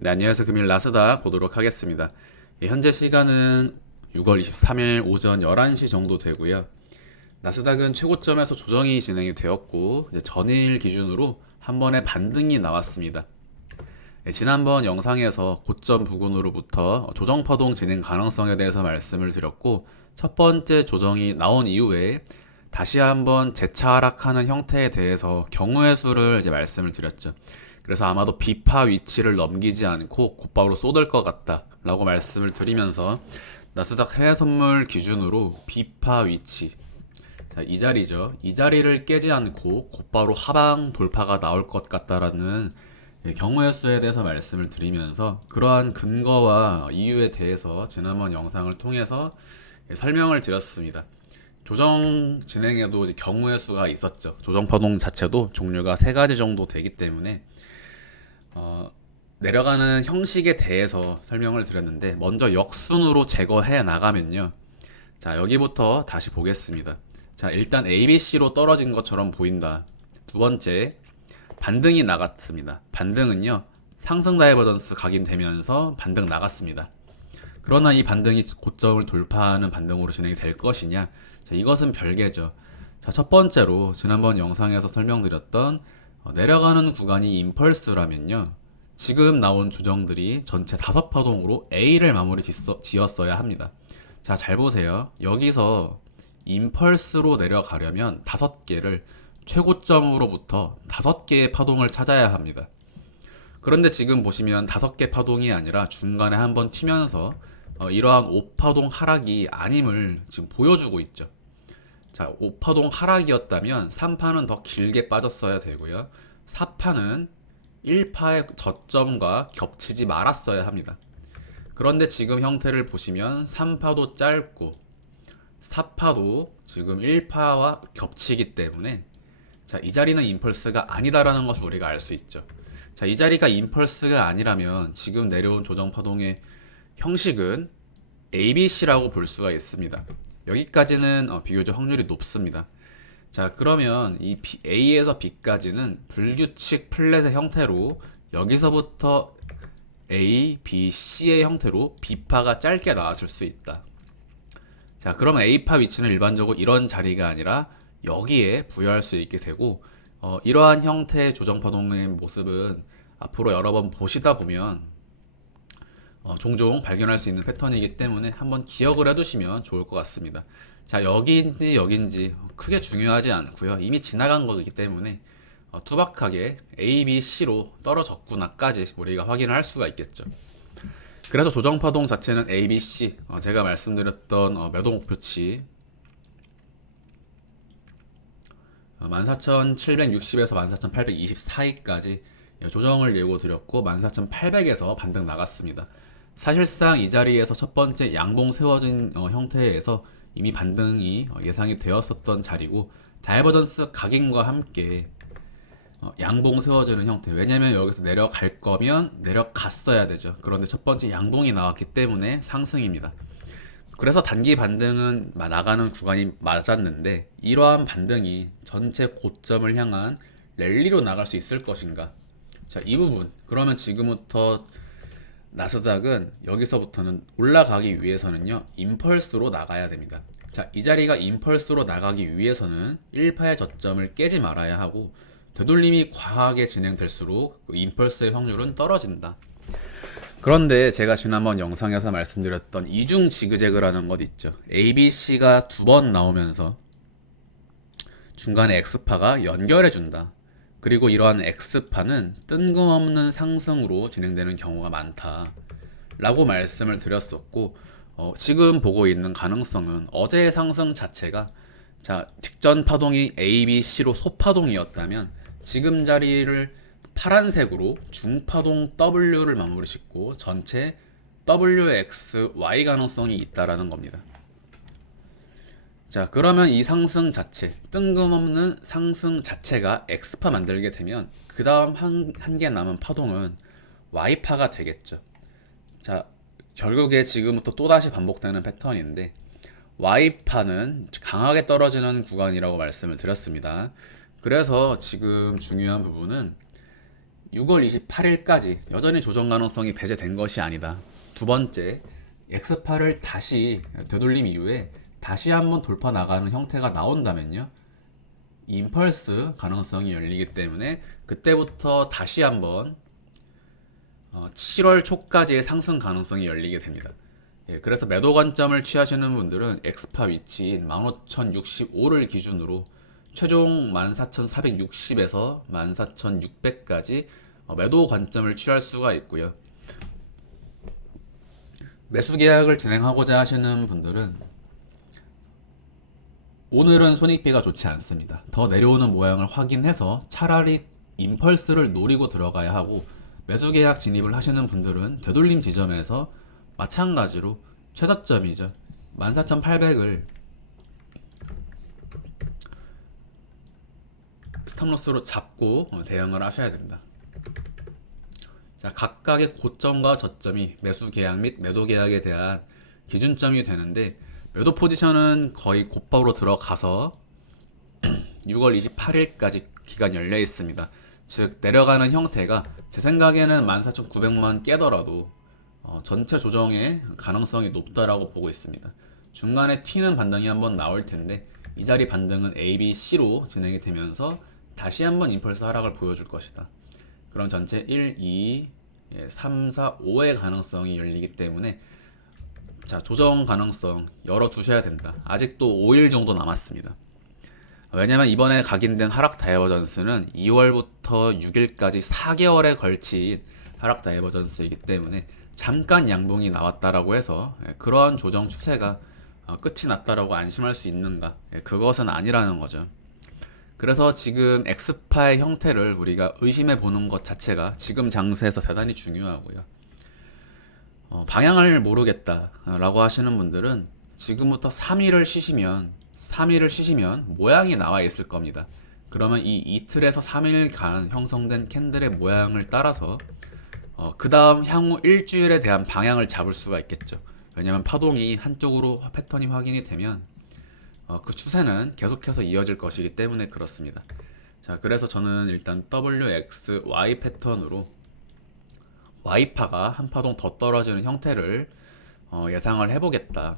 네, 안녕하세요. 금일 나스닥 보도록 하겠습니다. 현재 시간은 6월 23일 오전 11시 정도 되고요. 나스닥은 최고점에서 조정이 진행이 되었고, 이제 전일 기준으로 한 번의 반등이 나왔습니다. 지난번 영상에서 고점 부근으로부터 조정 파동 진행 가능성에 대해서 말씀을 드렸고, 첫 번째 조정이 나온 이후에 다시 한번 재차 하락하는 형태에 대해서 경우의 수를 이제 말씀을 드렸죠. 그래서 아마도 비파 위치를 넘기지 않고 곧바로 쏟을 것 같다라고 말씀을 드리면서 나스닥 해외 선물 기준으로 비파 위치, 자, 이 자리죠. 이 자리를 깨지 않고 곧바로 하방 돌파가 나올 것 같다라는 경우의 수에 대해서 말씀을 드리면서 그러한 근거와 이유에 대해서 지난번 영상을 통해서 설명을 드렸습니다. 조정 진행에도 이제 경우의 수가 있었죠. 조정 파동 자체도 종류가 세 가지 정도 되기 때문에 내려가는 형식에 대해서 설명을 드렸는데 먼저 역순으로 제거해 나가면요. 자, 여기부터 다시 보겠습니다. 자, 일단 ABC로 떨어진 것처럼 보인다. 두 번째, 반등이 나갔습니다. 반등은요, 상승 다이버전스 각인되면서 반등 나갔습니다. 그러나 이 반등이 고점을 돌파하는 반등으로 진행이 될 것이냐? 자, 이것은 별개죠. 자, 첫 번째로 지난번 영상에서 설명드렸던 내려가는 구간이 임펄스라면요. 지금 나온 조정들이 전체 5파동으로 A를 마무리 지었어야 합니다. 자, 잘 보세요. 여기서 임펄스로 내려가려면 5개를 최고점으로부터 5개의 파동을 찾아야 합니다. 그런데 지금 보시면 5개 파동이 아니라 중간에 한번 튀면서 이러한 5파동 하락이 아님을 지금 보여주고 있죠. 자, 5파동 하락이었다면 3파는 더 길게 빠졌어야 되고요. 4파는 1파의 저점과 겹치지 말았어야 합니다. 그런데 지금 형태를 보시면 3파도 짧고 4파도 지금 1파와 겹치기 때문에 자, 이 자리는 임펄스가 아니다라는 것을 우리가 알 수 있죠. 자, 이 자리가 임펄스가 아니라면 지금 내려온 조정 파동의 형식은 ABC라고 볼 수가 있습니다. 여기까지는 비교적 확률이 높습니다. 자, 그러면 이 A에서 B까지는 불규칙 플랫의 형태로 여기서부터 A, B, C의 형태로 B파가 짧게 나왔을 수 있다. 자, 그러면 A파 위치는 일반적으로 이런 자리가 아니라 여기에 부여할 수 있게 되고 이러한 형태의 조정 파동의 모습은 앞으로 여러 번 보시다 보면 종종 발견할 수 있는 패턴이기 때문에 한번 기억을 해두시면 좋을 것 같습니다. 자, 여기인지 여기인지 크게 중요하지 않고요. 이미 지나간 거기 때문에 투박하게 A, B, C로 떨어졌구나까지 우리가 확인을 할 수가 있겠죠. 그래서 조정 파동 자체는 A, B, C, 제가 말씀드렸던 매도 목표치 14,760에서 14,824까지 조정을 예고 드렸고 14,800에서 반등 나갔습니다. 사실상 이 자리에서 첫 번째 양봉 세워진 형태에서 이미 반등이 예상이 되었었던 자리고 다이버전스 각인과 함께 양봉 세워지는 형태. 왜냐면 여기서 내려갈 거면 내려갔어야 되죠. 그런데 첫 번째 양봉이 나왔기 때문에 상승입니다. 그래서 단기 반등은 나가는 구간이 맞았는데 이러한 반등이 전체 고점을 향한 랠리로 나갈 수 있을 것인가? 자, 이 부분. 그러면 지금부터 나스닥은 여기서부터는 올라가기 위해서는요, 임펄스로 나가야 됩니다. 자, 이 자리가 임펄스로 나가기 위해서는 1파의 저점을 깨지 말아야 하고 되돌림이 과하게 진행될수록 그 임펄스의 확률은 떨어진다. 그런데 제가 지난번 영상에서 말씀드렸던 이중 지그재그라는 것 있죠. ABC가 두 번 나오면서 중간에 X파가 연결해준다. 그리고 이러한 X파는 뜬금없는 상승으로 진행되는 경우가 많다 라고 말씀을 드렸었고 지금 보고 있는 가능성은 어제의 상승 자체가 자, 직전 파동이 A, B, C로 소파동이었다면 지금 자리를 파란색으로 중파동 W를 마무리 짓고 전체 WX, Y 가능성이 있다라는 겁니다. 자, 그러면 이 상승 자체, 뜬금없는 상승 자체가 X파 만들게 되면 그 다음 한 개 남은 파동은 Y파가 되겠죠. 자, 결국에 지금부터 또다시 반복되는 패턴인데 Y파는 강하게 떨어지는 구간이라고 말씀을 드렸습니다. 그래서 지금 중요한 부분은 6월 28일까지 여전히 조정 가능성이 배제된 것이 아니다. 두 번째, X8을 다시 되돌림 이후에 다시 한번 돌파 나가는 형태가 나온다면요, 임펄스 가능성이 열리기 때문에 그때부터 다시 한번 7월 초까지의 상승 가능성이 열리게 됩니다. 예, 그래서 매도 관점을 취하시는 분들은 엑스파 위치인 15,065를 기준으로 최종 14,460에서 14,600까지 매도 관점을 취할 수가 있고요. 매수 계약을 진행하고자 하시는 분들은 오늘은 손익비가 좋지 않습니다. 더 내려오는 모양을 확인해서 차라리 임펄스를 노리고 들어가야 하고, 매수 계약 진입을 하시는 분들은 되돌림 지점에서 마찬가지로 최저점이죠, 14,800을 스탑로스로 잡고 대응을 하셔야 됩니다. 자, 각각의 고점과 저점이 매수 계약 및 매도 계약에 대한 기준점이 되는데, 매도 포지션은 거의 곧바로 들어가서 6월 28일까지 기간 열려 있습니다. 즉 내려가는 형태가 제 생각에는 14,900만 깨더라도 전체 조정의 가능성이 높다라고 보고 있습니다. 중간에 튀는 반등이 한번 나올 텐데, 이 자리 반등은 A, B, C로 진행이 되면서 다시 한번 임펄스 하락을 보여줄 것이다. 그럼 전체 1, 2, 3, 4, 5의 가능성이 열리기 때문에, 자, 조정 가능성 열어 두셔야 된다. 아직도 5일 정도 남았습니다. 왜냐면 이번에 각인된 하락 다이버전스는 2월부터 6일까지 4개월에 걸친 하락 다이버전스이기 때문에 잠깐 양봉이 나왔다라고 해서 그러한 조정 추세가 끝이 났다라고 안심할 수 있는가? 그것은 아니라는 거죠. 그래서 지금 엑스파의 형태를 우리가 의심해 보는 것 자체가 지금 장세에서 대단히 중요하고요. 방향을 모르겠다라고 하시는 분들은 지금부터 3일을 쉬시면 모양이 나와 있을 겁니다. 그러면 이 이틀에서 3일간 형성된 캔들의 모양을 따라서 그 다음 향후 일주일에 대한 방향을 잡을 수가 있겠죠. 왜냐하면 파동이 한쪽으로 패턴이 확인이 되면 그 추세는 계속해서 이어질 것이기 때문에 그렇습니다. 자, 그래서 저는 일단 WXY 패턴으로 Y파가 한 파동 더 떨어지는 형태를 예상을 해보겠다.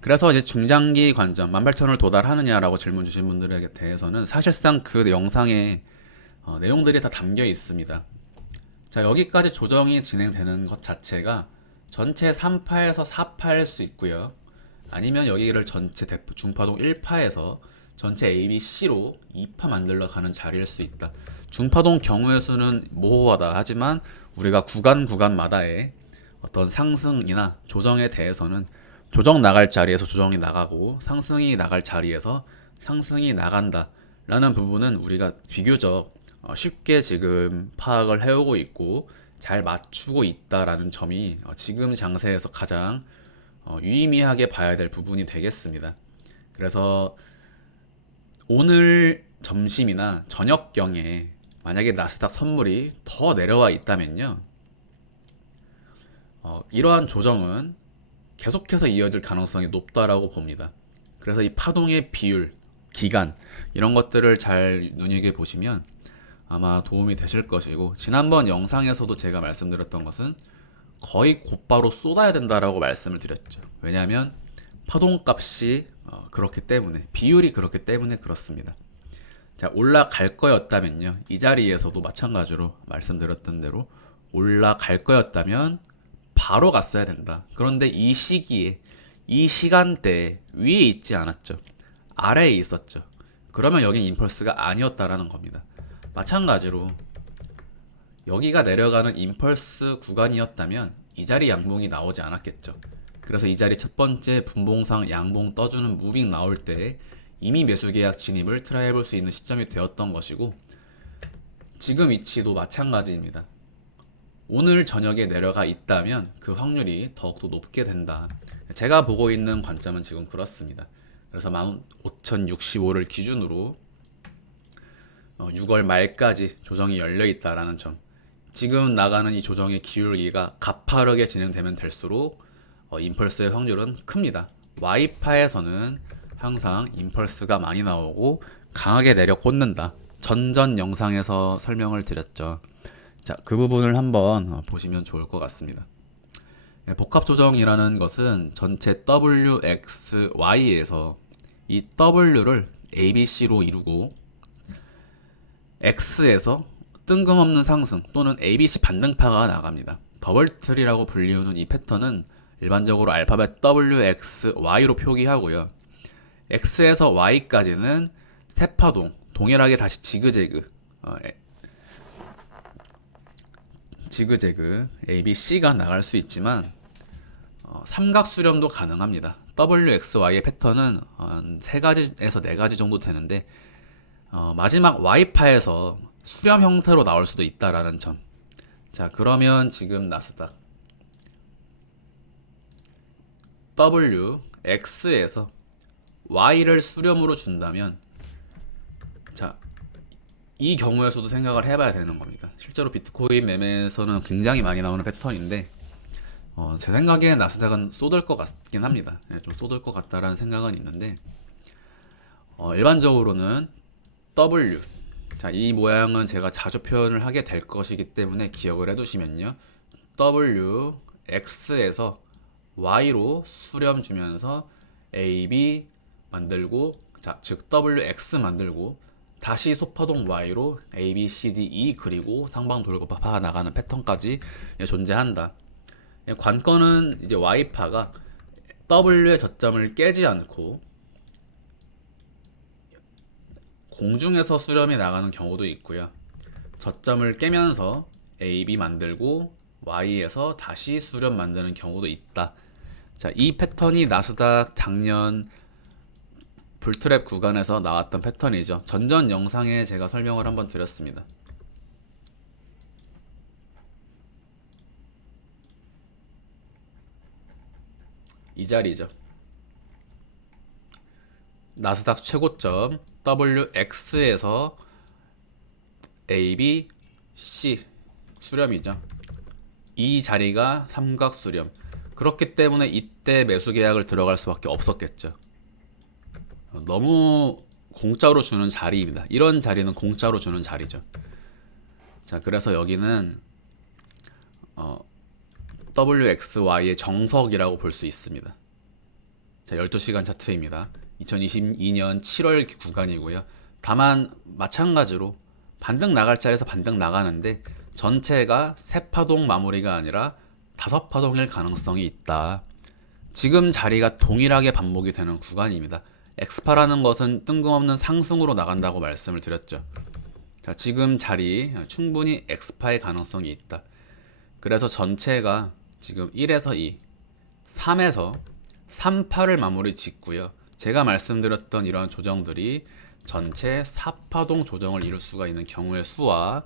그래서 이제 중장기 관점 18,000을 도달하느냐라고 질문 주신 분들에게 대해서는 사실상 그 영상에 내용들이 다 담겨 있습니다. 자, 여기까지 조정이 진행되는 것 자체가 전체 3파에서 4파일 수 있고요. 아니면 여기를 전체 중파동 1파에서 전체 ABC로 2파 만들러 가는 자리일 수 있다. 중파동 경우의 수는 모호하다. 하지만 우리가 구간마다의 어떤 상승이나 조정에 대해서는 조정 나갈 자리에서 조정이 나가고 상승이 나갈 자리에서 상승이 나간다 라는 부분은 우리가 비교적 쉽게 지금 파악을 해오고 있고 잘 맞추고 있다라는 점이 지금 장세에서 가장 유의미하게 봐야 될 부분이 되겠습니다. 그래서 오늘 점심이나 저녁경에 만약에 나스닥 선물이 더 내려와 있다면요, 이러한 조정은 계속해서 이어질 가능성이 높다라고 봅니다. 그래서 이 파동의 비율, 기간 이런 것들을 잘 눈여겨보시면 아마 도움이 되실 것이고, 지난번 영상에서도 제가 말씀드렸던 것은 거의 곧바로 쏟아야 된다라고 말씀을 드렸죠. 왜냐하면 파동값이 그렇기 때문에, 비율이 그렇기 때문에 그렇습니다. 자, 올라갈 거였다면요, 이 자리에서도 마찬가지로 말씀드렸던 대로 올라갈 거였다면 바로 갔어야 된다. 그런데 이 시기에, 이 시간대에 위에 있지 않았죠. 아래에 있었죠. 그러면 여긴 임펄스가 아니었다라는 겁니다. 마찬가지로 여기가 내려가는 임펄스 구간이었다면 이 자리 양봉이 나오지 않았겠죠. 그래서 이 자리 첫 번째 분봉상 양봉 떠주는 무빙 나올 때 이미 매수 계약 진입을 트라이 해볼 수 있는 시점이 되었던 것이고, 지금 위치도 마찬가지입니다. 오늘 저녁에 내려가 있다면 그 확률이 더욱더 높게 된다. 제가 보고 있는 관점은 지금 그렇습니다. 그래서 15,065를 기준으로 6월 말까지 조정이 열려 있다라는 점. 지금 나가는 이 조정의 기울기가 가파르게 진행되면 될수록 임펄스의 확률은 큽니다. Y파에서는 항상 임펄스가 많이 나오고 강하게 내려 꽂는다. 전전 영상에서 설명을 드렸죠. 자, 그 부분을 한번 보시면 좋을 것 같습니다. 복합 조정이라는 것은 전체 W, X, Y에서 이 W를 ABC로 이루고 X에서 뜬금없는 상승 또는 ABC 반등파가 나갑니다. 더블트리라고 불리우는 이 패턴은 일반적으로 알파벳 W, X, Y로 표기하고요. X에서 Y까지는 세파동, 동일하게 다시 지그재그, ABC가 나갈 수 있지만 삼각 수렴도 가능합니다. W, X, Y의 패턴은 3가지에서 4가지 정도 되는데 마지막 Y파에서 수렴 형태로 나올 수도 있다라는 점. 자, 그러면 지금 나스닥 W, X에서 Y를 수렴으로 준다면 자, 이 경우에서도 생각을 해봐야 되는 겁니다. 실제로 비트코인 매매에서는 굉장히 많이 나오는 패턴인데 제 생각에 나스닥은 쏟을 것 같긴 합니다. 좀 쏟을 것 같다라는 생각은 있는데 일반적으로는 W 자, 이 모양은 제가 자주 표현을 하게 될 것이기 때문에 기억을 해두시면요. W, X에서 Y로 수렴 주면서 A, B 만들고 자, 즉 WX 만들고 다시 소파동 Y로 A, B, C, D, E 그리고 상방 돌고 파 나가는 패턴까지 존재한다. 관건은 이제 Y파가 W의 저점을 깨지 않고 공중에서 수렴이 나가는 경우도 있고요. 저점을 깨면서 A, B 만들고 Y에서 다시 수렴 만드는 경우도 있다. 자, 이 패턴이 나스닥 작년 불트랩 구간에서 나왔던 패턴이죠. 전전 영상에 제가 설명을 한번 드렸습니다. 이 자리죠. 나스닥 최고점 WX에서 A, B, C 수렴이죠. 이 자리가 삼각 수렴. 그렇기 때문에 이때 매수 계약을 들어갈 수밖에 없었겠죠. 너무 공짜로 주는 자리입니다. 이런 자리는 공짜로 주는 자리죠. 자, 그래서 여기는 WXY의 정석이라고 볼 수 있습니다. 자, 12시간 차트입니다. 2022년 7월 구간이고요. 다만 마찬가지로 반등 나갈 자리에서 반등 나가는데 전체가 3파동 마무리가 아니라 5파동일 가능성이 있다. 지금 자리가 동일하게 반복이 되는 구간입니다. 엑스파라는 것은 뜬금없는 상승으로 나간다고 말씀을 드렸죠. 자, 지금 자리 충분히 엑스파의 가능성이 있다. 그래서 전체가 지금 1에서 2, 3에서 3파를 마무리 짓고요. 제가 말씀드렸던 이러한 조정들이 전체 4파동 조정을 이룰 수가 있는 경우의 수와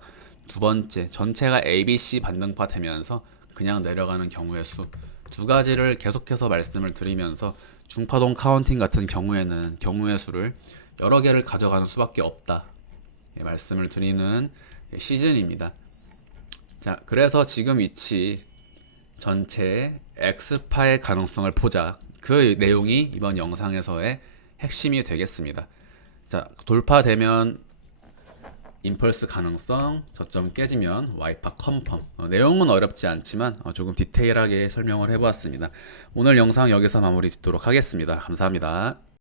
두 번째, 전체가 ABC 반등파 되면서 그냥 내려가는 경우의 수, 두 가지를 계속해서 말씀을 드리면서 중파동 카운팅 같은 경우에는 경우의 수를 여러 개를 가져가는 수밖에 없다. 말씀을 드리는 시즌입니다. 자, 그래서 지금 위치 전체 X파의 가능성을 보자. 그 내용이 이번 영상에서의 핵심이 되겠습니다. 자, 돌파되면 임펄스 가능성, 저점 깨지면 Y파 컨펌. 내용은 어렵지 않지만 조금 디테일하게 설명을 해보았습니다. 오늘 영상 여기서 마무리 짓도록 하겠습니다. 감사합니다.